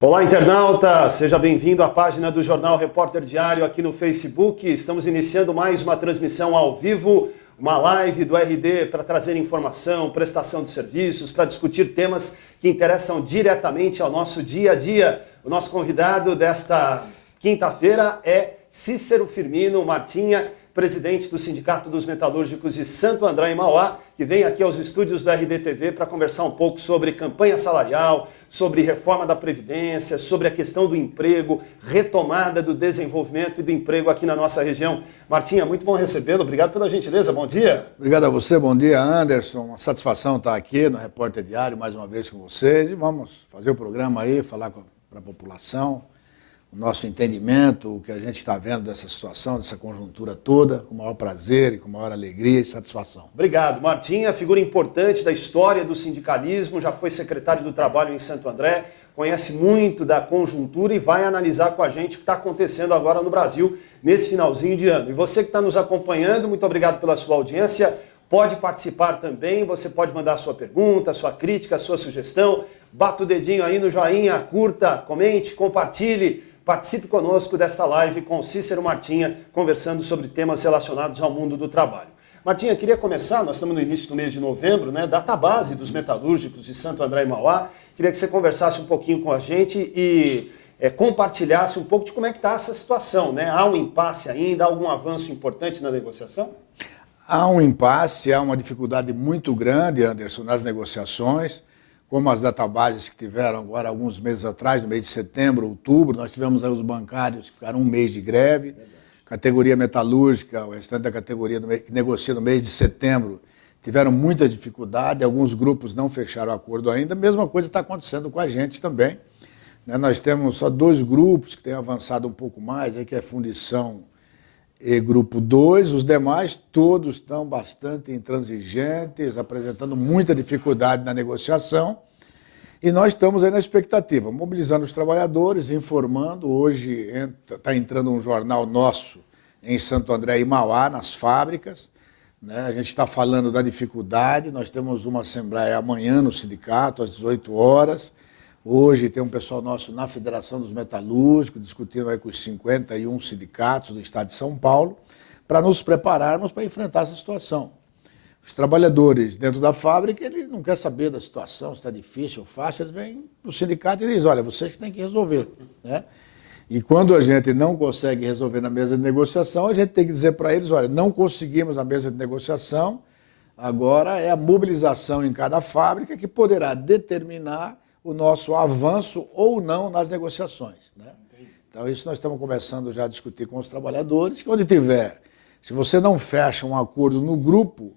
Olá, internauta! Seja bem-vindo à página do Jornal Repórter Diário aqui no Facebook. Estamos iniciando mais uma transmissão ao vivo, uma live do RD para trazer informação, prestação de serviços, para discutir temas que interessam diretamente ao nosso dia a dia. O nosso convidado desta quinta-feira é Cícero Firmino Martinha, presidente do Sindicato dos Metalúrgicos de Santo André e Mauá, que vem aqui aos estúdios da RDTV para conversar um pouco sobre campanha salarial, sobre reforma da Previdência, sobre a questão do emprego, retomada do desenvolvimento e do emprego aqui na nossa região. Martinha, muito bom recebê-lo. Obrigado pela gentileza. Bom dia. Obrigado a você. Bom dia, Anderson. Uma satisfação estar aqui no Repórter Diário mais uma vez com vocês. E vamos fazer o programa aí, falar para a população o nosso entendimento, o que a gente está vendo dessa situação, dessa conjuntura toda, com o maior prazer e com a maior alegria e satisfação. Obrigado. Martinha, figura importante da história do sindicalismo, já foi secretário do Trabalho em Santo André, conhece muito da conjuntura e vai analisar com a gente o que está acontecendo agora no Brasil nesse finalzinho de ano. E você que está nos acompanhando, muito obrigado pela sua audiência. Pode participar também, você pode mandar a sua pergunta, a sua crítica, a sua sugestão. Bata o dedinho aí no joinha, curta, comente, compartilhe. Participe conosco desta live com Cícero Martinha, conversando sobre temas relacionados ao mundo do trabalho. Martinha, queria começar, nós estamos no início do mês de novembro, né, data base dos metalúrgicos de Santo André e Mauá. Queria que você conversasse um pouquinho com a gente e compartilhasse um pouco de como é que está essa situação, né? Há um impasse ainda, há algum avanço importante na negociação? Há um impasse, há uma dificuldade muito grande, Anderson, nas negociações. Como as databases que tiveram agora alguns meses atrás, no mês de setembro, outubro, nós tivemos aí os bancários que ficaram um mês de greve, categoria metalúrgica, o restante da categoria que negocia no mês de setembro, tiveram muita dificuldade, alguns grupos não fecharam acordo ainda, a mesma coisa está acontecendo com a gente também. Nós temos só 2 grupos que têm avançado um pouco mais, aí, que é Fundição e Grupo 2, os demais todos estão bastante intransigentes, apresentando muita dificuldade na negociação, e nós estamos aí na expectativa, mobilizando os trabalhadores, informando. Hoje está entrando um jornal nosso em Santo André e Mauá, nas fábricas, né? A gente está falando da dificuldade, nós temos uma assembleia amanhã no sindicato, às 18 horas, hoje tem um pessoal nosso na Federação dos Metalúrgicos, discutindo aí com os 51 sindicatos do estado de São Paulo, para nos prepararmos para enfrentar essa situação. Os trabalhadores dentro da fábrica, eles não querem saber da situação, se está difícil ou fácil, eles vêm para o sindicato e dizem, olha, vocês que têm que resolver, né? E quando a gente não consegue resolver na mesa de negociação, a gente tem que dizer para eles, olha, não conseguimos na mesa de negociação, agora é a mobilização em cada fábrica que poderá determinar o nosso avanço ou não nas negociações, né? Então, isso nós estamos começando já a discutir com os trabalhadores, que onde tiver, se você não fecha um acordo no grupo,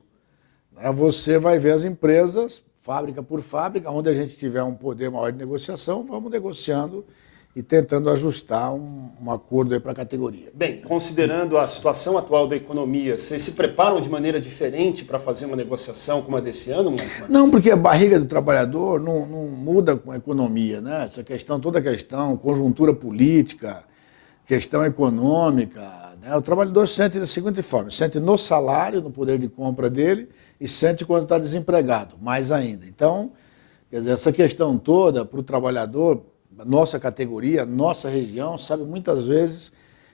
né, você vai ver as empresas, fábrica por fábrica, onde a gente tiver um poder maior de negociação, vamos negociando e tentando ajustar um acordo aí para a categoria. Bem, considerando a situação atual da economia, vocês se preparam de maneira diferente para fazer uma negociação como a desse ano? Não, porque a barriga do trabalhador não muda com a economia, né? Essa questão, toda a questão, conjuntura política, questão econômica, né? O trabalhador sente da seguinte forma, sente no salário, no poder de compra dele, e sente quando está desempregado, mais ainda. Então, quer dizer, essa questão toda para o trabalhador, nossa categoria, nossa região, sabe muitas vezes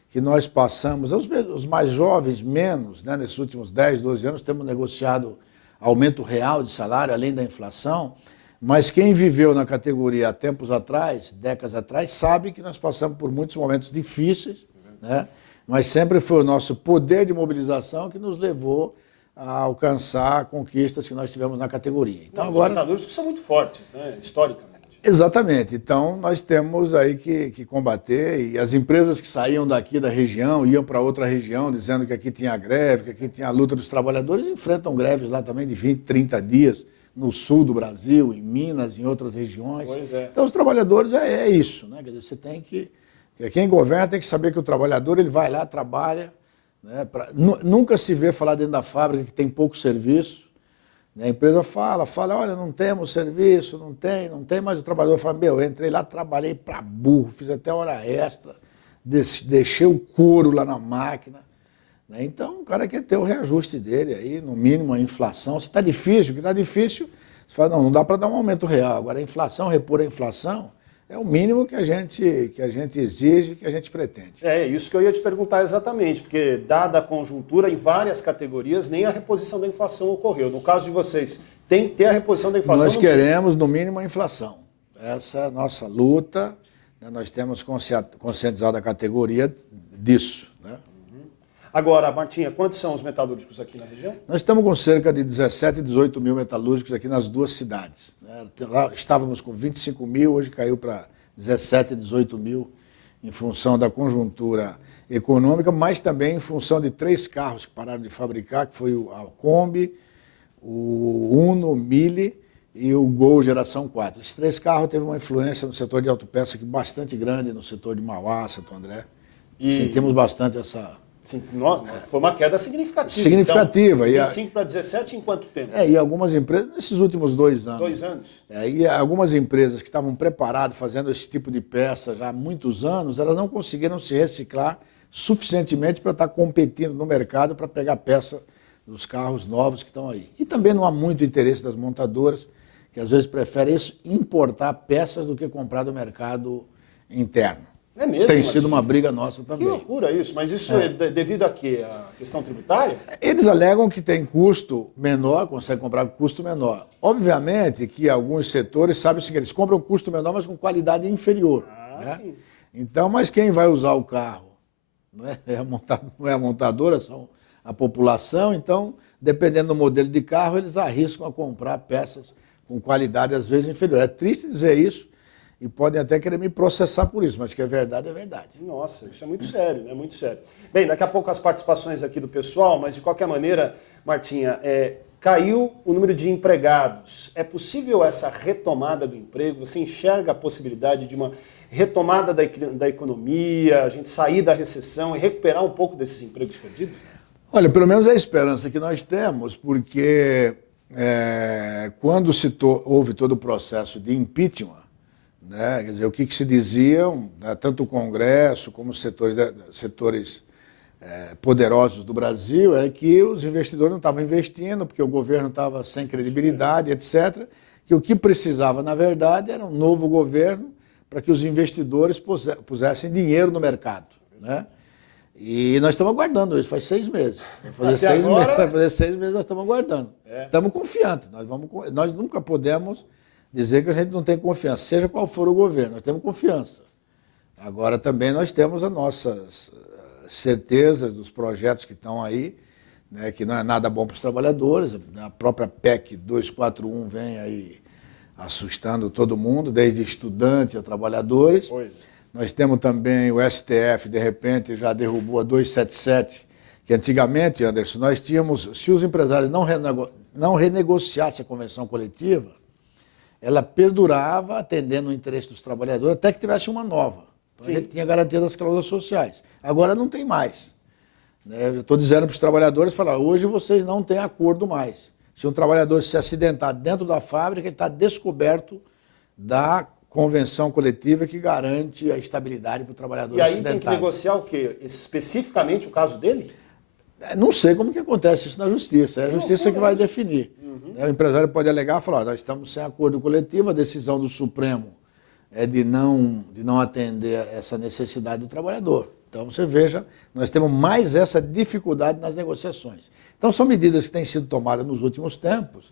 que nós passamos, os mais jovens menos, né, nesses últimos 10, 12 anos, temos negociado aumento real de salário, além da inflação, mas quem viveu na categoria há tempos atrás, décadas atrás, sabe que nós passamos por muitos momentos difíceis, né, mas sempre foi o nosso poder de mobilização que nos levou a alcançar conquistas que nós tivemos na categoria. Então, agora, os metalúrgicos são muito fortes, né, historicamente. Exatamente. Então, nós temos aí que combater, e as empresas que saíam daqui da região, iam para outra região, dizendo que aqui tinha greve, que aqui tinha a luta dos trabalhadores, enfrentam greves lá também de 20, 30 dias, no sul do Brasil, em Minas, em outras regiões. Pois é. Então, os trabalhadores é isso, né? Quer dizer, você tem que... Quem governa tem que saber que o trabalhador, ele vai lá, trabalha, né? Nunca se vê falar dentro da fábrica que tem pouco serviço. A empresa fala, olha, não temos serviço, não tem, mas o trabalhador fala, eu entrei lá, trabalhei para burro, fiz até hora extra, deixei o couro lá na máquina, né? Então, o cara quer ter o reajuste dele aí, no mínimo a inflação. Se está difícil, o que está difícil, você fala, não dá para dar um aumento real. Agora, a inflação, repor a inflação, é o mínimo que a gente exige, que a gente pretende. É isso que eu ia te perguntar exatamente, porque dada a conjuntura, em várias categorias, nem a reposição da inflação ocorreu. No caso de vocês, tem que ter a reposição da inflação? Nós queremos, no mínimo, a inflação. Essa é a nossa luta, né? Nós temos conscientizado a categoria disso. Né? Agora, Martinha, quantos são os metalúrgicos aqui na região? Nós estamos com cerca de 17 e 18 mil metalúrgicos aqui nas duas cidades. Né? Lá estávamos com 25 mil, hoje caiu para 17 e 18 mil, em função da conjuntura econômica, mas também em função de 3 carros que pararam de fabricar, que foi a Kombi, o Uno, o Mille e o Gol Geração 4. Esses 3 carros teve uma influência no setor de autopeça bastante grande, no setor de Mauá, Santo André. Sentimos bastante essa... Sim, nossa, foi uma queda significativa. Significativa. Então, 25 para 17 em quanto tempo? E algumas empresas, nesses últimos 2 anos. 2 anos? E algumas empresas que estavam preparadas, fazendo esse tipo de peça já há muitos anos, elas não conseguiram se reciclar suficientemente para estar competindo no mercado para pegar peça dos carros novos que estão aí. E também não há muito interesse das montadoras, que às vezes preferem importar peças do que comprar do mercado interno. É mesmo? Tem sido uma briga nossa também. Que loucura isso, mas isso é devido a quê? A questão tributária? Eles alegam que tem custo menor, conseguem comprar com custo menor. Obviamente que alguns setores sabem o seguinte, eles compram custo menor, mas com qualidade inferior. Né? Sim. Então, mas quem vai usar o carro? Não é a montadora, são a população. Então, dependendo do modelo de carro, eles arriscam a comprar peças com qualidade às vezes inferior. É triste dizer isso, e podem até querer me processar por isso, mas que é verdade, é verdade. Nossa, isso é muito sério, né? Muito sério. Bem, daqui a pouco as participações aqui do pessoal, mas de qualquer maneira, Martinha, caiu o número de empregados. É possível essa retomada do emprego? Você enxerga a possibilidade de uma retomada da economia, a gente sair da recessão e recuperar um pouco desses empregos perdidos? Olha, pelo menos é a esperança que nós temos, porque quando houve todo o processo de impeachment, né? Quer dizer, o que se diziam, né, tanto o Congresso como os setores poderosos do Brasil, é que os investidores não estavam investindo, porque o governo estava sem credibilidade, etc. Que o que precisava, na verdade, era um novo governo para que os investidores pusessem dinheiro no mercado. Né? E nós estamos aguardando isso, faz 6 meses. Vai fazer 6 meses nós estamos aguardando. Estamos confiantes, nós nunca podemos dizer que a gente não tem confiança, seja qual for o governo, nós temos confiança. Agora também nós temos as nossas certezas dos projetos que estão aí, né, que não é nada bom para os trabalhadores, a própria PEC 241 vem aí assustando todo mundo, desde estudante a trabalhadores. Pois. Nós temos também o STF, de repente, já derrubou a 277, que antigamente, Anderson, nós tínhamos, se os empresários não renegociassem a convenção coletiva, ela perdurava atendendo o interesse dos trabalhadores até que tivesse uma nova. Então, a gente tinha garantia das cláusulas sociais. Agora não tem mais. Eu estou dizendo para os trabalhadores, hoje vocês não têm acordo mais. Se um trabalhador se acidentar dentro da fábrica, ele está descoberto da convenção coletiva que garante a estabilidade para o trabalhador acidentado. E aí tem que negociar o quê? Especificamente o caso dele? Não sei como que acontece isso na justiça, é a justiça que vai definir. O empresário pode alegar e falar, nós estamos sem acordo coletivo, a decisão do Supremo é de não atender essa necessidade do trabalhador. Então você veja, nós temos mais essa dificuldade nas negociações. Então são medidas que têm sido tomadas nos últimos tempos,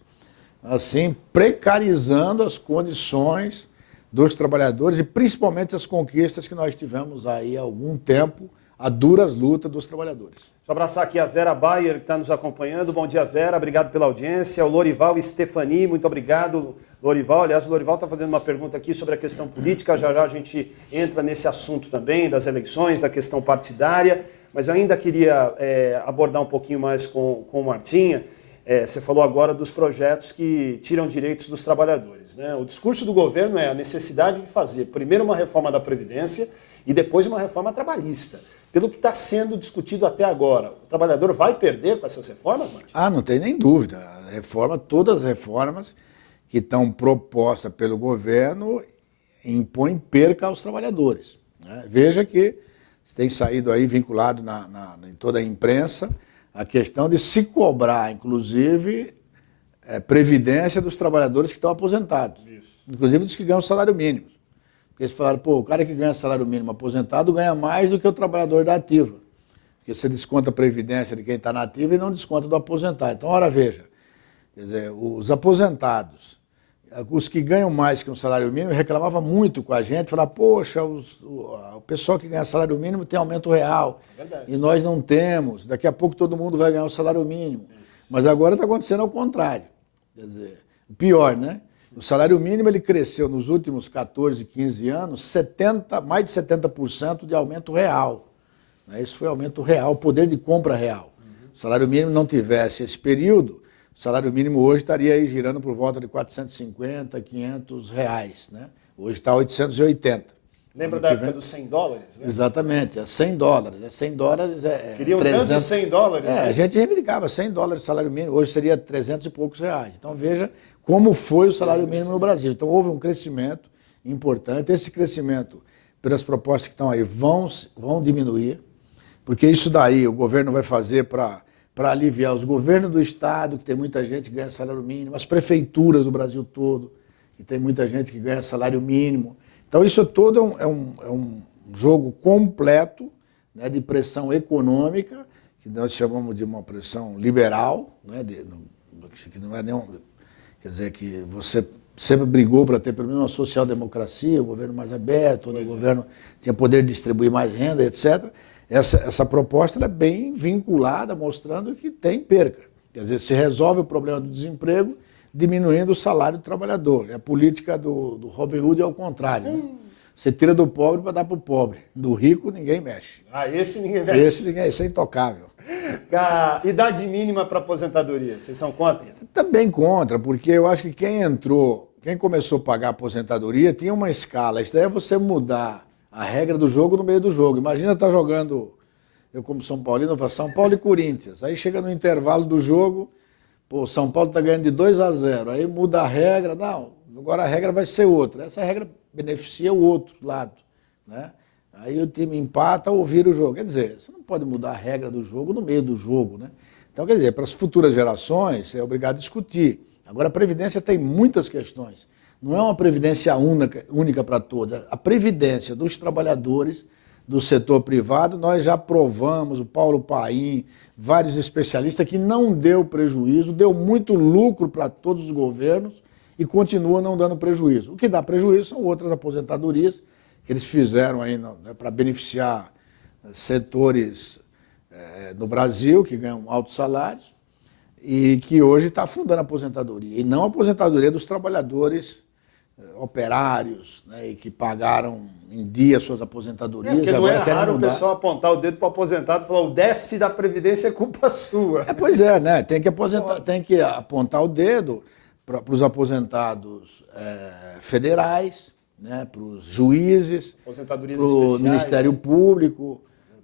assim, precarizando as condições dos trabalhadores e principalmente as conquistas que nós tivemos aí há algum tempo, a duras lutas dos trabalhadores. Deixa eu abraçar aqui a Vera Bayer, que está nos acompanhando. Bom dia, Vera. Obrigado pela audiência. O Lorival Stefani, muito obrigado, Lorival. Aliás, o Lorival está fazendo uma pergunta aqui sobre a questão política. Já já a gente entra nesse assunto também, das eleições, da questão partidária. Mas eu ainda queria abordar um pouquinho mais com o Martinha. Você falou agora dos projetos que tiram direitos dos trabalhadores, né? O discurso do governo é a necessidade de fazer primeiro uma reforma da Previdência e depois uma reforma trabalhista. Pelo que está sendo discutido até agora, o trabalhador vai perder com essas reformas, Martinho? Não tem nem dúvida. Todas as reformas que estão propostas pelo governo impõem perca aos trabalhadores. Né? Veja que tem saído aí vinculado em toda a imprensa a questão de se cobrar, inclusive, previdência dos trabalhadores que estão aposentados. Isso. Inclusive dos que ganham salário mínimo. Porque eles falaram, pô, o cara que ganha salário mínimo aposentado ganha mais do que o trabalhador da ativa. Porque você desconta a previdência de quem está na ativa e não desconta do aposentado. Então, ora, veja, quer dizer, os aposentados, os que ganham mais que um salário mínimo, reclamavam muito com a gente, falavam, poxa, o pessoal que ganha salário mínimo tem aumento real, e nós não temos, daqui a pouco todo mundo vai ganhar o salário mínimo. Mas agora está acontecendo ao contrário. Quer dizer, pior, né? O salário mínimo ele cresceu nos últimos 14, 15 anos, mais de 70% de aumento real. Isso foi aumento real, poder de compra real. Se o salário mínimo não tivesse esse período, o salário mínimo hoje estaria aí girando por volta de 450, 500 reais. Né? Hoje está 880. Lembra da época dos 100 dólares? Né? Exatamente, é 100 dólares. 100 dólares é Queriam 300... tanto 100 dólares? A gente reivindicava 100 dólares de salário mínimo, hoje seria 300 e poucos reais. Então veja como foi o salário mínimo no Brasil. Então houve um crescimento importante. Esse crescimento, pelas propostas que estão aí, vão diminuir, porque isso daí o governo vai fazer para aliviar os governos do Estado, que tem muita gente que ganha salário mínimo, as prefeituras do Brasil todo, que tem muita gente que ganha salário mínimo. Então isso todo é um jogo completo, né, de pressão econômica, que nós chamamos de uma pressão liberal, né, que não é nenhum... Quer dizer, que você sempre brigou para ter pelo menos uma social-democracia, um governo mais aberto, onde o governo tinha poder de distribuir mais renda, etc. Essa proposta ela é bem vinculada, mostrando que tem perca. Quer dizer, se resolve o problema do desemprego diminuindo o salário do trabalhador. A política do Robin Hood é o contrário. Né? Você tira do pobre para dar para o pobre. Do rico, ninguém mexe. Esse ninguém mexe. Esse é intocável. A idade mínima para aposentadoria, vocês são contra? Também contra, porque eu acho que quem começou a pagar aposentadoria tinha uma escala. Isso daí é você mudar a regra do jogo no meio do jogo. Imagina estar jogando, eu como São Paulino, eu faço São Paulo e Corinthians. Aí chega no intervalo do jogo, pô, São Paulo está ganhando de 2-0. Aí muda a regra, não, agora a regra vai ser outra. Essa regra beneficia o outro lado, né? Aí o time empata ou vira o jogo. Quer dizer, você não pode mudar a regra do jogo no meio do jogo, né? Então, quer dizer, para as futuras gerações, é obrigado a discutir. Agora, a Previdência tem muitas questões. Não é uma Previdência única para todos. A Previdência dos trabalhadores do setor privado, nós já provamos, o Paulo Paim, vários especialistas, que não deu prejuízo, deu muito lucro para todos os governos e continua não dando prejuízo. O que dá prejuízo são outras aposentadorias que eles fizeram aí, né, para beneficiar setores no Brasil, que ganham altos salários, e que hoje está afundando a aposentadoria. E não a aposentadoria dos trabalhadores operários, né, e que pagaram em dia suas aposentadorias. Porque não é raro o pessoal apontar o dedo para o aposentado e falar o déficit da Previdência é culpa sua. Pois é, né? Tem que apontar o dedo para os aposentados federais, né, para os juízes, para o Ministério Público,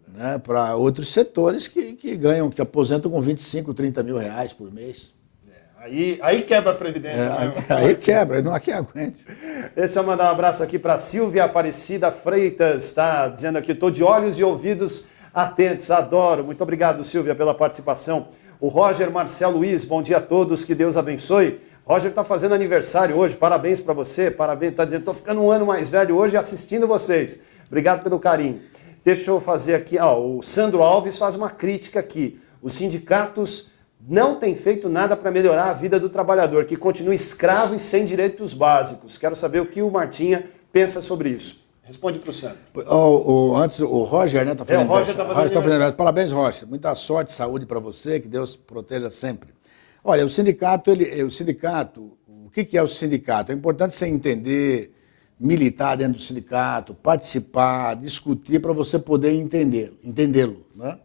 né, para outros setores que aposentam com 25, 30 mil reais por mês. Aí quebra a Previdência. Aí quebra, não há quem aguente. Deixa eu mandar um abraço aqui para Silvia Aparecida Freitas, está dizendo aqui, estou de olhos e ouvidos atentos, adoro. Muito obrigado, Silvia, pela participação. O Roger Marcelo Luiz, bom dia a todos, que Deus abençoe. Roger está fazendo aniversário hoje, parabéns para você, parabéns, está dizendo, estou ficando um ano mais velho hoje assistindo vocês. Obrigado pelo carinho. Deixa eu fazer aqui, o Sandro Alves faz uma crítica aqui. Os sindicatos não têm feito nada para melhorar a vida do trabalhador, que continua escravo e sem direitos básicos. Quero saber o que o Martinha pensa sobre isso. Responde para o Sandro. Antes, o Roger, né? O Roger está fazendo aniversário. Parabéns, Roger. Muita sorte e saúde para você, que Deus proteja sempre. Olha, o sindicato, o que é o sindicato? É importante você entender, militar dentro do sindicato, participar, discutir para você poder entendê-lo, né?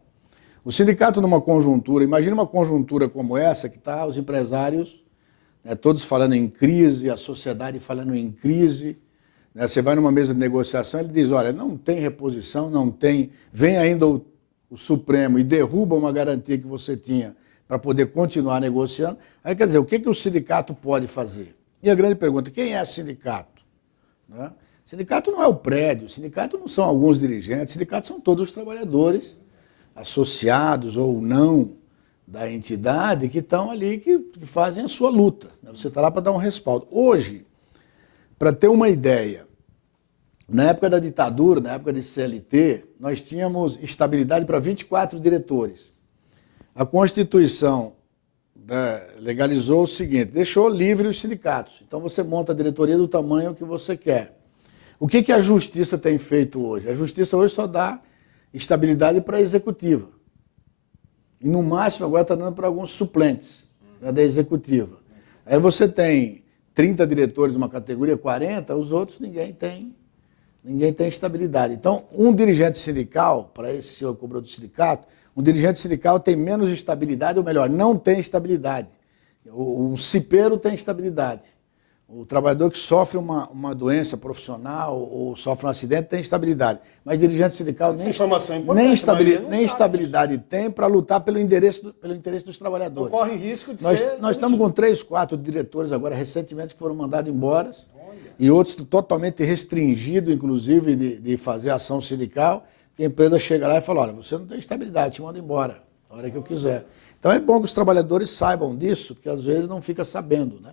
O sindicato numa conjuntura, imagina uma conjuntura como essa, que está os empresários, né, todos falando em crise, a sociedade falando em crise, né, você vai numa mesa de negociação, ele diz, olha, não tem reposição, não tem, vem ainda o Supremo e derruba uma garantia que você tinha para poder continuar negociando. Aí, quer dizer, o que o sindicato pode fazer? E a grande pergunta, quem é sindicato? Né? Sindicato não é o prédio, sindicato não são alguns dirigentes, sindicato são todos os trabalhadores, associados ou não da entidade, que estão ali, que fazem a sua luta. Você está lá para dar um respaldo. Hoje, para ter uma ideia, Na época da ditadura, na época de CLT, nós tínhamos estabilidade para 24 diretores. A Constituição legalizou o seguinte, deixou livre os sindicatos. Então você monta a diretoria do tamanho que você quer. O que a Justiça tem feito hoje? A Justiça hoje só dá estabilidade para a executiva. E no máximo agora está dando para alguns suplentes da executiva. Aí você tem 30 diretores de uma categoria, 40, os outros ninguém tem estabilidade. Então, um dirigente sindical, para esse senhor que cobrou do sindicato, um dirigente sindical tem menos estabilidade, ou melhor, não tem estabilidade. O cipeiro tem estabilidade. O trabalhador que sofre uma doença profissional ou sofre um acidente tem estabilidade. Mas dirigente sindical nem estabilidade tem para lutar pelo interesse dos trabalhadores. Não corre risco de Nós estamos com 3, 4 diretores agora recentemente que foram mandados embora. E outros totalmente restringidos, inclusive, de fazer ação sindical, que a empresa chega lá e fala, olha, você não tem estabilidade, te manda embora, na hora que eu quiser. Então é bom que os trabalhadores saibam disso, porque às vezes não fica sabendo, né?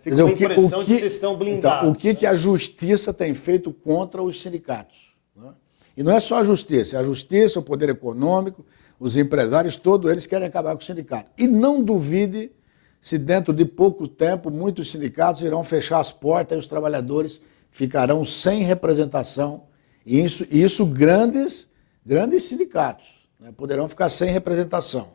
Fica com a impressão de que vocês estão blindados. Então, o que a Justiça tem feito contra os sindicatos? Né? E não é só a Justiça, o Poder Econômico, os empresários, todos eles querem acabar com o sindicato. E não duvide se dentro de pouco tempo muitos sindicatos irão fechar as portas e os trabalhadores ficarão sem representação. E isso grandes sindicatos, né, poderão ficar sem representação.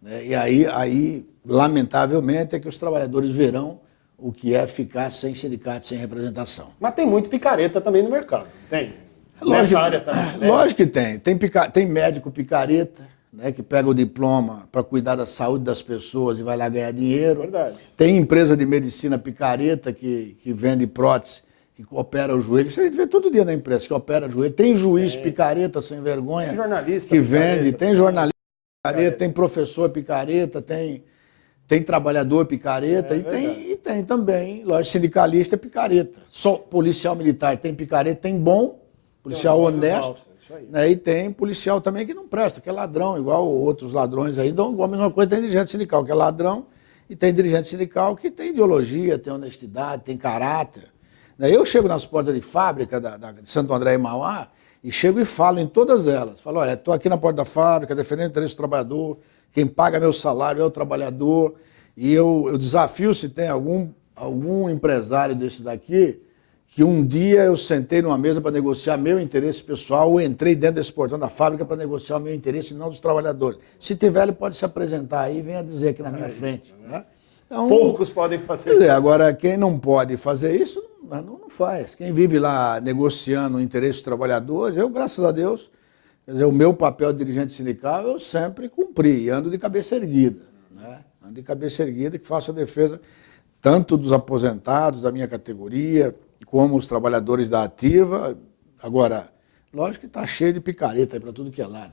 Né? E aí, lamentavelmente, é que os trabalhadores verão o que é ficar sem sindicato, sem representação. Mas tem muito picareta também no mercado, tem? Nessa área também. Lógico que tem. Tem médico picareta, né, que pega o diploma para cuidar da saúde das pessoas e vai lá ganhar dinheiro. Verdade. Tem empresa de medicina picareta que vende prótese, que opera o joelho. Isso a gente vê todo dia na imprensa, que opera o joelho. Tem juiz picareta sem vergonha, tem jornalista que picareta, vende. Tem jornalista picareta, tem professor picareta, tem trabalhador picareta e tem também, lógico, sindicalista picareta. Só policial militar tem picareta, tem bom, policial honesto, né, e tem policial também que não presta, que é ladrão, igual outros ladrões aí. Então, a mesma coisa tem dirigente sindical, que é ladrão, e tem dirigente sindical que tem ideologia, tem honestidade, tem caráter. Né, eu chego nas portas de fábrica de Santo André e Mauá, e chego e falo em todas elas. Falo, olha, estou aqui na porta da fábrica, defendendo o interesse do trabalhador, quem paga meu salário é o trabalhador, e eu desafio se tem algum empresário desse daqui que um dia eu sentei numa mesa para negociar meu interesse pessoal, ou entrei dentro desse portão da fábrica para negociar o meu interesse e não dos trabalhadores. Se tiver, ele pode se apresentar aí e venha dizer aqui na minha frente. Né? Então, poucos podem fazer isso. Agora, quem não pode fazer isso, não faz. Quem vive lá negociando o interesse dos trabalhadores, eu, graças a Deus, quer dizer, o meu papel de dirigente sindical eu sempre cumpri, ando de cabeça erguida. Né? Ando de cabeça erguida, que faço a defesa tanto dos aposentados da minha categoria, como os trabalhadores da ativa. Agora, lógico que está cheio de picareta aí para tudo que é lado.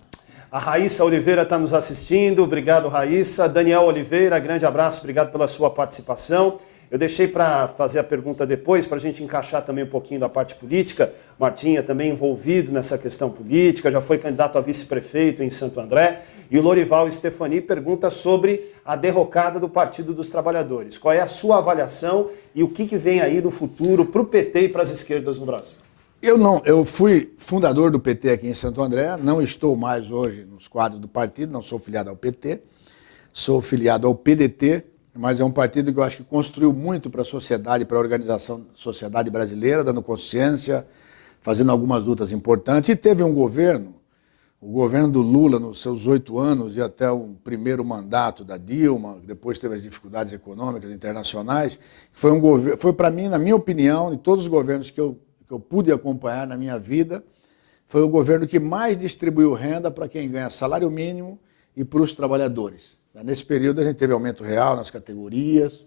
A Raíssa Oliveira está nos assistindo, obrigado, Raíssa. Daniel Oliveira, grande abraço, obrigado pela sua participação. Eu deixei para fazer a pergunta depois, para a gente encaixar também um pouquinho da parte política. Martinha também envolvido nessa questão política, já foi candidato a vice-prefeito em Santo André. E o Lorival Stefani pergunta sobre a derrocada do Partido dos Trabalhadores. Qual é a sua avaliação e o que vem aí do futuro para o PT e para as esquerdas no Brasil? Eu fui fundador do PT aqui em Santo André, não estou mais hoje nos quadros do partido, não sou filiado ao PT, sou filiado ao PDT, mas é um partido que eu acho que construiu muito para a sociedade, para a organização da sociedade brasileira, dando consciência, fazendo algumas lutas importantes. E teve um governo, o governo do Lula, nos seus 8 anos e até o primeiro mandato da Dilma, depois teve as dificuldades econômicas internacionais, foi um governo, foi para mim, na minha opinião, de todos os governos que eu pude acompanhar na minha vida, foi o governo que mais distribuiu renda para quem ganha salário mínimo e para os trabalhadores. Nesse período a gente teve aumento real nas categorias,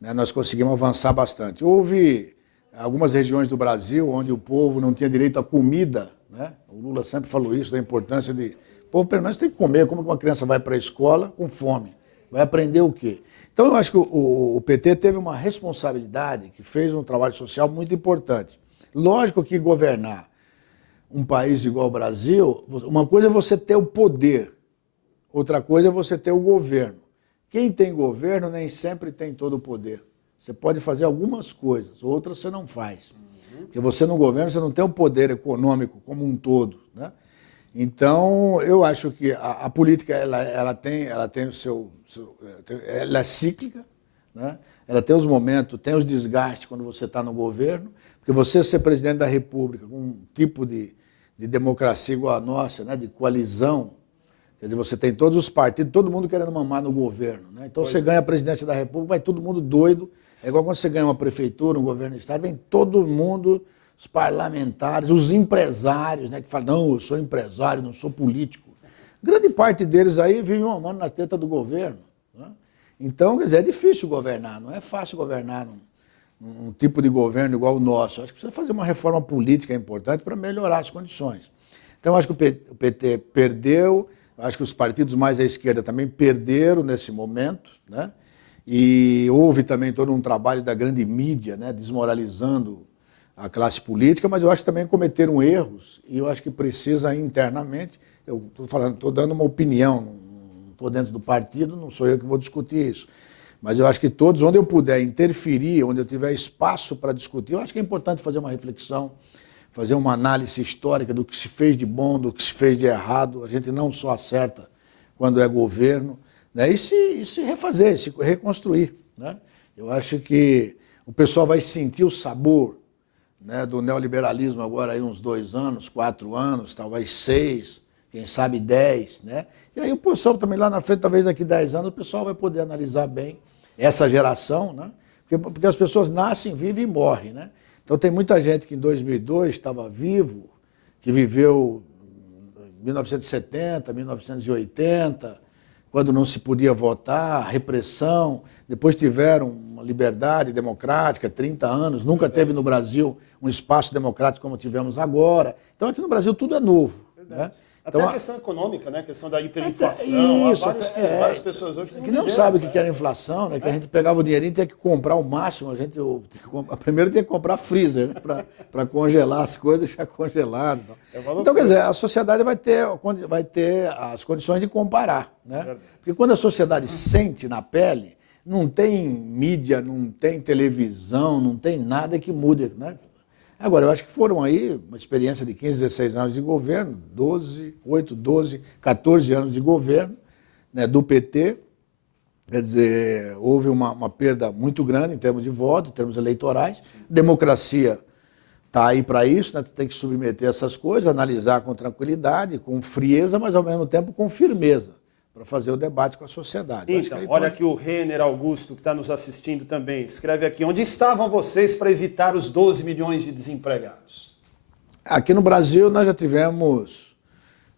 né, nós conseguimos avançar bastante. Houve algumas regiões do Brasil onde o povo não tinha direito à comida, né? O Lula sempre falou isso, da importância de... O povo pelo menos tem que comer, como que uma criança vai para a escola com fome? Vai aprender o quê? Então eu acho que o PT teve uma responsabilidade, que fez um trabalho social muito importante. Lógico que governar um país igual ao Brasil, uma coisa é você ter o poder, outra coisa é você ter o governo. Quem tem governo nem sempre tem todo o poder. Você pode fazer algumas coisas, outras você não faz. Porque você no governo, você não tem o poder econômico como um todo, né? Então, eu acho que a política ela tem o ela é cíclica, né? Ela tem os momentos, tem os desgastes quando você está no governo, porque você ser presidente da República com um tipo de democracia igual a nossa, né? De coalizão, quer dizer, você tem todos os partidos, todo mundo querendo mamar no governo, né? Então você ganha a presidência da República, vai todo mundo doido, é igual quando você ganha uma prefeitura, um governo do estado, vem todo mundo, os parlamentares, os empresários, né, que falam, não, eu sou empresário, não sou político. Grande parte deles aí vive mamando na teta do governo, né? Então, quer dizer, é difícil governar, não é fácil governar um tipo de governo igual o nosso. Acho que precisa fazer uma reforma política importante para melhorar as condições. Então, acho que o PT perdeu, acho que os partidos mais à esquerda também perderam nesse momento, né? E houve também todo um trabalho da grande mídia, né, desmoralizando a classe política, mas eu acho que também cometeram erros e eu acho que precisa internamente, eu estou falando, estou dando uma opinião, não estou dentro do partido, não sou eu que vou discutir isso, mas eu acho que todos, onde eu puder interferir, onde eu tiver espaço para discutir, eu acho que é importante fazer uma reflexão, fazer uma análise histórica do que se fez de bom, do que se fez de errado. A gente não só acerta quando é governo, né? E se refazer, se reconstruir, né? Eu acho que o pessoal vai sentir o sabor, né, do neoliberalismo agora aí uns 2 anos, 4 anos, talvez 6, quem sabe 10, né? E aí o pessoal também lá na frente, talvez daqui 10 anos, o pessoal vai poder analisar bem essa geração, né? Porque as pessoas nascem, vivem e morrem, né? Então tem muita gente que em 2002 estava vivo, que viveu 1970, 1980, quando não se podia votar, repressão, depois tiveram uma liberdade democrática, 30 anos, nunca teve no Brasil um espaço democrático como tivemos agora. Então aqui no Brasil tudo é novo, né? Até Então, a questão econômica, né? A questão da hiperinflação. isso, Há várias pessoas hoje que não sabem o que era inflação, né? Que a gente pegava o dinheirinho e tinha que comprar o máximo. Primeiro tinha que comprar freezer, né? Para congelar as coisas, deixar congelado. Então, quer dizer, a sociedade vai ter as condições de comparar, né? Porque quando a sociedade sente na pele, não tem mídia, não tem televisão, não tem nada que mude, né? Agora, eu acho que foram aí uma experiência de 15, 16 anos de governo, 8, 12, 14 anos de governo, né, do PT. Quer dizer, houve uma perda muito grande em termos de voto, em termos eleitorais. Democracia está aí para isso, né, tem que submeter essas coisas, analisar com tranquilidade, com frieza, mas ao mesmo tempo com firmeza, para fazer o debate com a sociedade. Então, olha aqui o Renner Augusto, que está nos assistindo também, escreve aqui, onde estavam vocês para evitar os 12 milhões de desempregados? Aqui no Brasil nós já tivemos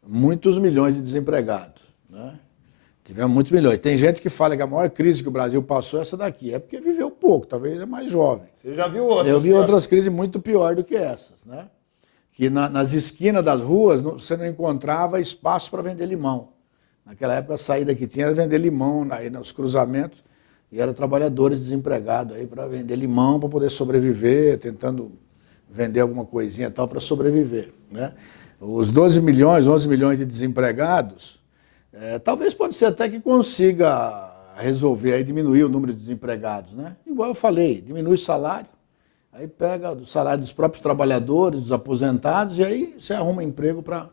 muitos milhões de desempregados, né? Tivemos muitos milhões. Tem gente que fala que a maior crise que o Brasil passou é essa daqui, é porque viveu pouco, talvez é mais jovem. Você já viu outras? Eu vi outras crises muito piores do que essas, né? Que nas esquinas das ruas você não encontrava espaço para vender limão. Naquela época a saída que tinha era vender limão aí nos cruzamentos e eram trabalhadores desempregados aí para vender limão para poder sobreviver, tentando vender alguma coisinha tal para sobreviver, né? Os 12 milhões, 11 milhões de desempregados, talvez pode ser até que consiga resolver aí diminuir o número de desempregados, né? Igual eu falei, diminui o salário, aí pega o salário dos próprios trabalhadores, dos aposentados e aí você arruma emprego para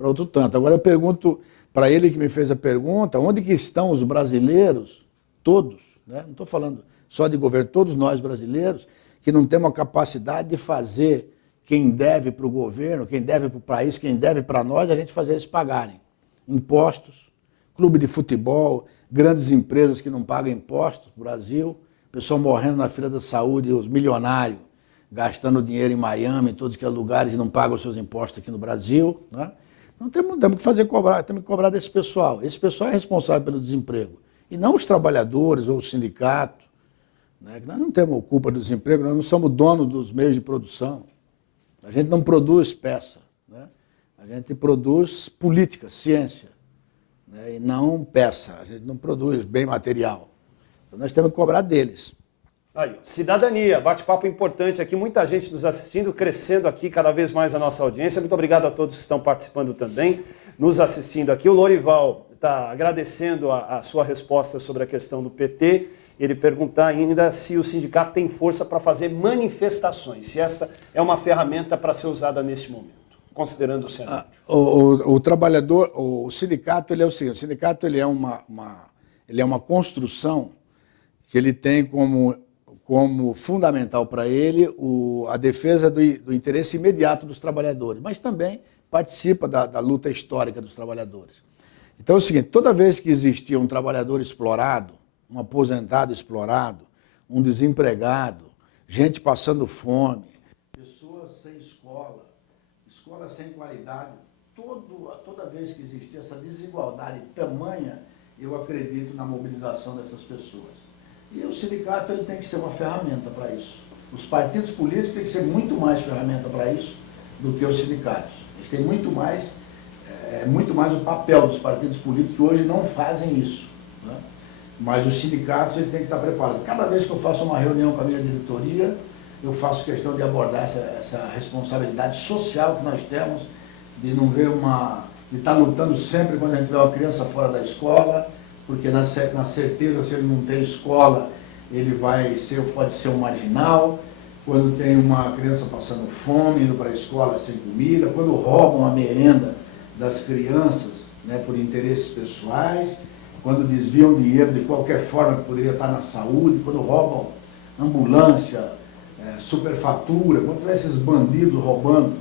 outro tanto. Agora eu pergunto para ele que me fez a pergunta, onde que estão os brasileiros, todos, né? Não estou falando só de governo, todos nós brasileiros, que não temos a capacidade de fazer quem deve para o governo, quem deve para o país, quem deve para nós, a gente fazer eles pagarem. Impostos, clube de futebol, grandes empresas que não pagam impostos no Brasil, pessoal morrendo na fila da saúde, os milionários gastando dinheiro em Miami, em todos aqueles lugares e não pagam os seus impostos aqui no Brasil, né? Não temos que cobrar desse pessoal. Esse pessoal é responsável pelo desemprego. E não os trabalhadores ou o sindicato, né? Nós não temos culpa do desemprego, nós não somos donos dos meios de produção. A gente não produz peça, né? A gente produz política, ciência, né? E não peça. A gente não produz bem material. Então nós temos que cobrar deles. Aí, cidadania, bate-papo importante aqui, muita gente nos assistindo, crescendo aqui cada vez mais a nossa audiência. Muito obrigado a todos que estão participando também, nos assistindo aqui. O Lorival está agradecendo a sua resposta sobre a questão do PT. ele perguntar ainda se o sindicato tem força para fazer manifestações, se esta é uma ferramenta para ser usada neste momento, considerando o cenário. O trabalhador, o sindicato, ele é o seguinte, o sindicato ele é uma construção que ele tem como fundamental para ele a defesa do interesse imediato dos trabalhadores, mas também participa da luta histórica dos trabalhadores. Então é o seguinte, toda vez que existia um trabalhador explorado, um aposentado explorado, um desempregado, gente passando fome, pessoas sem escola, escola sem qualidade, toda vez que existia essa desigualdade tamanha, eu acredito na mobilização dessas pessoas. E o sindicato ele tem que ser uma ferramenta para isso. Os partidos políticos têm que ser muito mais ferramenta para isso do que os sindicatos. Eles têm muito mais o papel dos partidos políticos que hoje não fazem isso, né? Mas os sindicatos ele tem que estar preparado. Cada vez que eu faço uma reunião com a minha diretoria, eu faço questão de abordar essa responsabilidade social que nós temos, de não ver de estar lutando sempre quando a gente tiver uma criança fora da escola, porque na certeza, se ele não tem escola, ele pode ser um marginal. Quando tem uma criança passando fome, indo para a escola sem comida, quando roubam a merenda das crianças, né, por interesses pessoais, quando desviam dinheiro de qualquer forma que poderia estar na saúde, quando roubam ambulância, superfatura, quando tiver esses bandidos roubando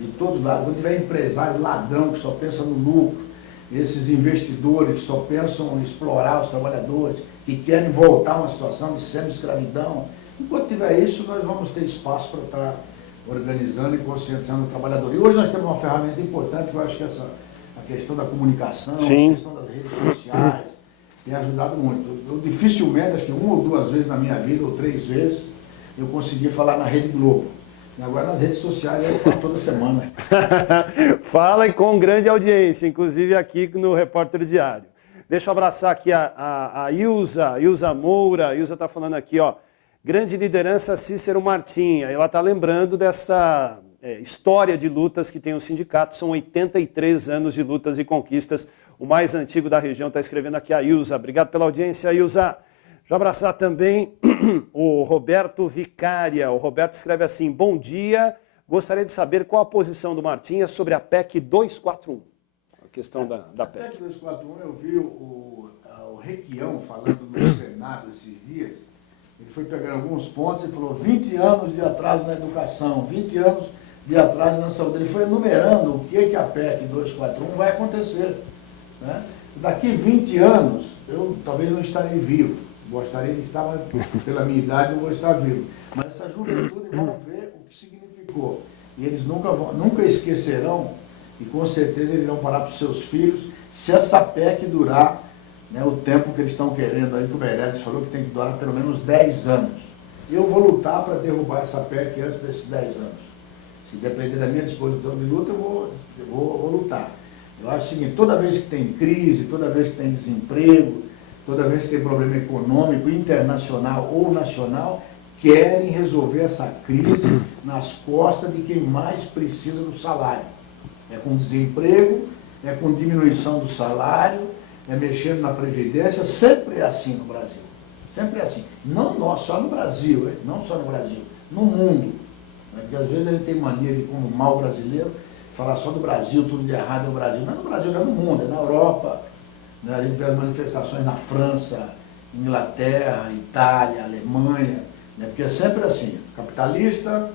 de todos os lados, quando tiver empresário ladrão que só pensa no lucro, esses investidores que só pensam em explorar os trabalhadores, que querem voltar a uma situação de semi-escravidão. Enquanto tiver isso, nós vamos ter espaço para estar organizando e conscientizando o trabalhador. E hoje nós temos uma ferramenta importante, que eu acho que a questão da comunicação, Sim. a questão das redes sociais, tem ajudado muito. Eu dificilmente, acho que 1 ou 2 vezes na minha vida, ou 3 vezes, eu consegui falar na Rede Globo. E agora nas redes sociais eu falo toda semana. Fala e com grande audiência, inclusive aqui no Repórter Diário. Deixa eu abraçar aqui a Ilza Moura. A Ilza está falando aqui, ó, grande liderança Cícero Martim. Ela está lembrando dessa história de lutas que tem o sindicato. São 83 anos de lutas e conquistas. O mais antigo da região, está escrevendo aqui a Ilza. Obrigado pela audiência, Ilza. Deixa eu abraçar também o Roberto Vicária. O Roberto escreve assim, bom dia, gostaria de saber qual a posição do Martinha sobre a PEC 241. A questão da PEC. A PEC 241, eu vi o Requião falando no Senado esses dias, ele foi pegando alguns pontos e falou 20 anos de atraso na educação, 20 anos de atraso na saúde. Ele foi enumerando o que a PEC 241 vai acontecer, né? Daqui 20 anos, eu talvez não estarei vivo. Gostaria de estar, mas pela minha idade não vou estar vivo. Mas essa juventude vão ver o que significou. E eles nunca esquecerão, e com certeza eles irão parar para os seus filhos, se essa PEC durar, né, o tempo que eles estão querendo aí, que o Meirelles falou que tem que durar pelo menos 10 anos. Eu vou lutar para derrubar essa PEC antes desses 10 anos. Se depender da minha disposição de luta, eu vou lutar. Eu acho o seguinte, toda vez que tem crise, toda vez que tem desemprego, toda vez que tem problema econômico, internacional ou nacional, querem resolver essa crise nas costas de quem mais precisa do salário. É com desemprego, é com diminuição do salário, é mexendo na Previdência, sempre é assim no Brasil. Sempre é assim. Não só no Brasil, não só no Brasil, no mundo. Porque às vezes a gente tem mania de, como mal brasileiro, falar só do Brasil, tudo de errado é o Brasil. Não é no Brasil, é no mundo, é na Europa. A gente vê as manifestações na França, Inglaterra, Itália, Alemanha, né? Porque é sempre assim, capitalista,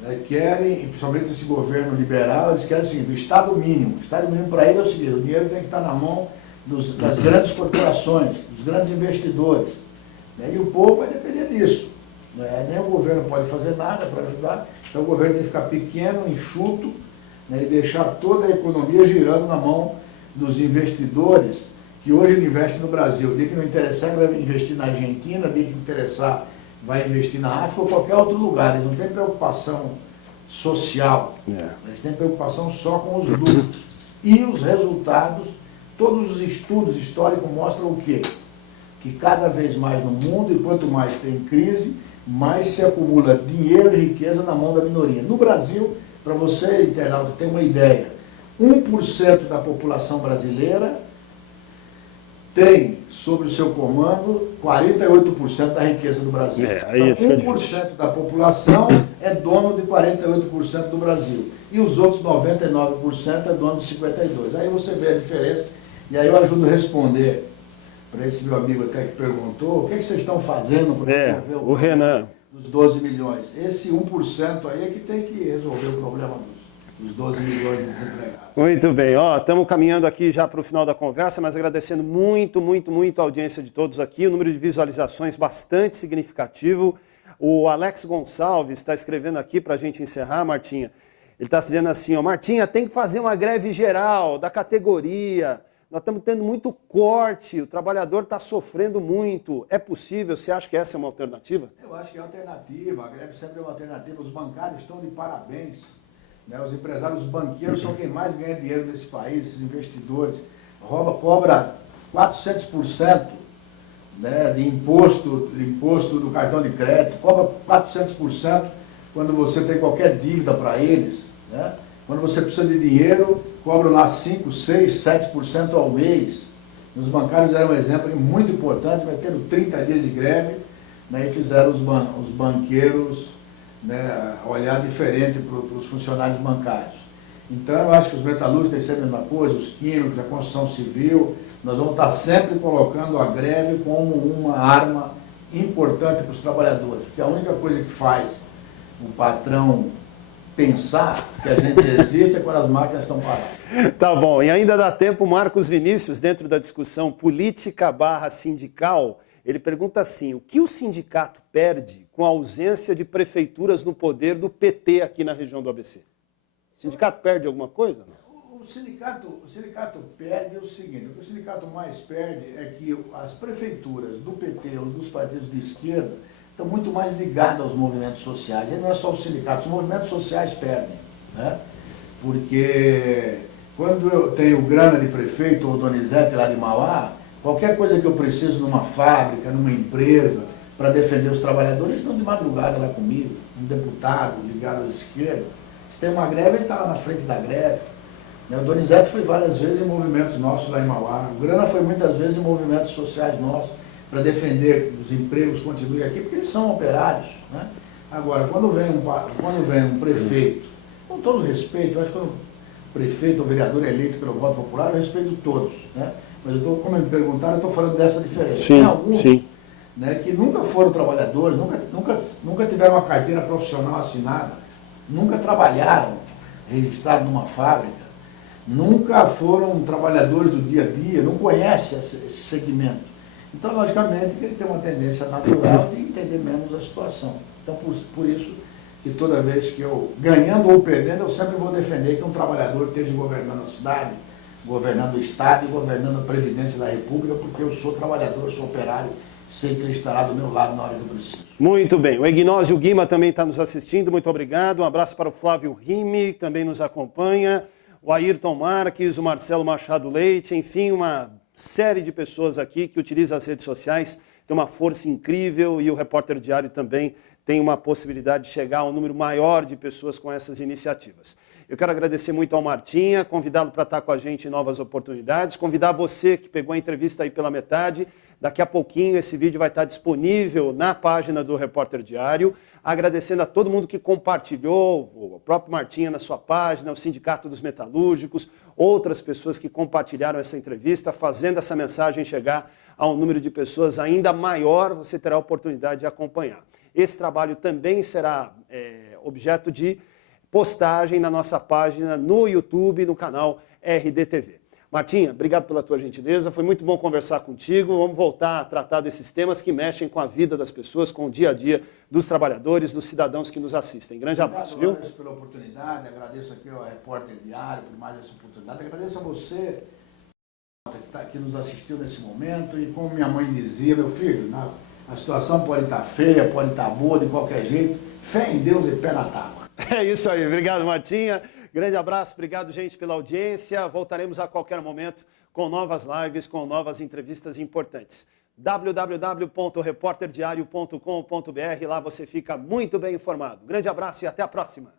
né, querem, e principalmente esse governo liberal, eles querem o seguinte, o Estado mínimo. O Estado mínimo para ele é o seguinte, o dinheiro tem que estar na mão das grandes corporações, dos grandes investidores, né? E o povo vai depender disso. Né? Nem o governo pode fazer nada para ajudar, então o governo tem que ficar pequeno, enxuto, né, e deixar toda a economia girando na mão dos investidores que hoje investem no Brasil. O dia que não interessar, vai investir na Argentina, o dia que interessar, vai investir na África ou qualquer outro lugar. Eles não têm preocupação social, eles têm preocupação só com os lucros. E os resultados, todos os estudos históricos mostram o quê? Que cada vez mais no mundo, e quanto mais tem crise, mais se acumula dinheiro e riqueza na mão da minoria. No Brasil, para você, internauta, ter uma ideia, 1% da população brasileira tem sobre o seu comando 48% da riqueza do Brasil. Então, 1% da população é dono de 48% do Brasil. E os outros 99% é dono de 52%. Aí você vê a diferença, e aí eu ajudo a responder para esse meu amigo até que perguntou, o que vocês estão fazendo para resolver o Renan dos 12 milhões? Esse 1% aí é que tem que resolver o problema dos 12 milhões de desempregados. Muito bem, estamos caminhando aqui já para o final da conversa, mas agradecendo muito a audiência de todos aqui, o número de visualizações bastante significativo. O Alex Gonçalves está escrevendo aqui para a gente encerrar, Martinha. Ele está dizendo assim, Martinha, tem que fazer uma greve geral da categoria. Nós estamos tendo muito corte, o trabalhador está sofrendo muito. É possível? Você acha que essa é uma alternativa? Eu acho que é alternativa, a greve sempre é uma alternativa. Os bancários estão de parabéns. Né? Os empresários, os banqueiros são quem mais ganha dinheiro nesse país, esses investidores. Cobra 400%, né, de imposto do cartão de crédito, cobra 400% quando você tem qualquer dívida para eles. Né? Quando você precisa de dinheiro, cobram lá 5%, 6%, 7% ao mês. Os bancários eram um exemplo muito importante, meteram 30 dias de greve, né, e fizeram os banqueiros, né, olhar diferente para os funcionários bancários. Então, eu acho que os metalúrgicos têm sempre a mesma coisa, os químicos, a construção civil, nós vamos estar sempre colocando a greve como uma arma importante para os trabalhadores, porque a única coisa que faz o patrão pensar que a gente existe é quando as máquinas estão paradas. Tá bom, e ainda dá tempo, Marcos Vinícius, dentro da discussão política/sindical, ele pergunta assim, o que o sindicato perde com a ausência de prefeituras no poder do PT aqui na região do ABC? O sindicato perde alguma coisa? O sindicato perde o seguinte, o que o sindicato mais perde é que as prefeituras do PT ou dos partidos de esquerda estão muito mais ligados aos movimentos sociais. E não é só os sindicatos, os movimentos sociais perdem. Né? Porque quando eu tenho grana de prefeito ou Donizete lá de Mauá, qualquer coisa que eu preciso numa fábrica, numa empresa, para defender os trabalhadores, estão de madrugada lá comigo, um deputado ligado à esquerda. Se tem uma greve, ele está lá na frente da greve. O Donizete foi várias vezes em movimentos nossos lá em Mauá. O Grana foi muitas vezes em movimentos sociais nossos para defender que os empregos continuem aqui, porque eles são operários. Né? Agora, quando vem um prefeito, com todo respeito, eu acho que quando o prefeito ou vereador é eleito pelo voto popular, eu respeito todos. Né? Mas, como me perguntaram, eu estou falando dessa diferença. Sim, tem alguns sim. Né, que nunca foram trabalhadores, nunca tiveram uma carteira profissional assinada, nunca trabalharam registrados numa fábrica, nunca foram trabalhadores do dia a dia, não conhecem esse segmento. Então, logicamente, que ele tem uma tendência natural de entender menos a situação. Então, por isso que toda vez que eu, ganhando ou perdendo, eu sempre vou defender que um trabalhador esteja governando a cidade, governando o Estado e governando a Previdência da República, porque eu sou trabalhador, sou operário, sei que ele estará do meu lado na hora que eu preciso. Muito bem. O Ignósio Guima também está nos assistindo, muito obrigado. Um abraço para o Flávio Rime, que também nos acompanha. O Ayrton Marques, o Marcelo Machado Leite, enfim, uma série de pessoas aqui que utilizam as redes sociais, tem uma força incrível e o Repórter Diário também tem uma possibilidade de chegar a um número maior de pessoas com essas iniciativas. Eu quero agradecer muito ao Martinha, convidá-lo para estar com a gente em novas oportunidades, convidar você que pegou a entrevista aí pela metade, daqui a pouquinho esse vídeo vai estar disponível na página do Repórter Diário, agradecendo a todo mundo que compartilhou, o próprio Martinha na sua página, o Sindicato dos Metalúrgicos, outras pessoas que compartilharam essa entrevista, fazendo essa mensagem chegar a um número de pessoas ainda maior, você terá a oportunidade de acompanhar. Esse trabalho também será objeto de postagem na nossa página no YouTube, no canal RDTV. Martinha, obrigado pela tua gentileza, foi muito bom conversar contigo, vamos voltar a tratar desses temas que mexem com a vida das pessoas, com o dia a dia dos trabalhadores, dos cidadãos que nos assistem. Grande abraço, viu? Agradeço pela oportunidade, agradeço aqui ao Repórter Diário por mais essa oportunidade, agradeço a você que nos assistiu nesse momento e como minha mãe dizia, meu filho, a situação pode estar feia, pode estar boa, de qualquer jeito, fé em Deus e pé na tábua. É isso aí, obrigado Martinha. Grande abraço, obrigado gente pela audiência. Voltaremos a qualquer momento com novas lives, com novas entrevistas importantes. www.reporterdiario.com.br, lá você fica muito bem informado. Grande abraço e até a próxima.